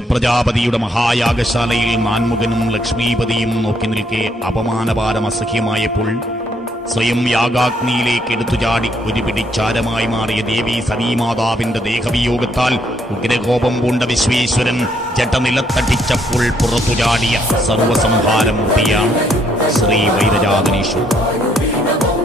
പ്രജാപതിയുടെ മഹായാഗശാലയിൽ നാൻമുഖനും ലക്ഷ്മീപതിയും നോക്കി നിൽക്കെ അപമാനഭാരം അസഹ്യമായപ്പോൾ സ്വയം യാഗാഗ്നിയിലേക്ക് എടുത്തുചാടി ഒരു പിടിച്ചാരമായി മാറിയ ദേവി സതീമാതാവിന്റെ ദേഹവിയോഗത്താൽ ഉഗ്രകോപം പൂണ്ട വിശ്വേശ്വരൻ ജട്ടനിലത്തടിച്ചപ്പോൾ പുറത്തുചാടിയ സർവസംഹാരമൂർത്തിയാണ് ശ്രീ വൈരജാതനീശ്വരൻ